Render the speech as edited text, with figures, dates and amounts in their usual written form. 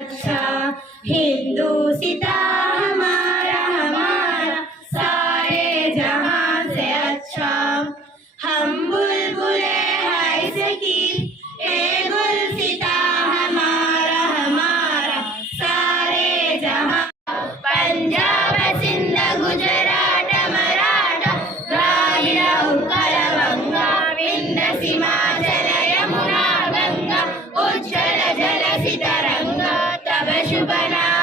अच्छा हिंदू सिता हमारा हमारा सारे जहां से अच्छा। हम बुलबुले है सकी ए गुल सिता हमारा हमारा सारे जहां। पंजाब सिंध गुजरात मराठा द्राविड़ उत्कल बंगा विंध्य हिमाचल यमुना गंगा उज्जल जल सितरंगा तब शुभ नाम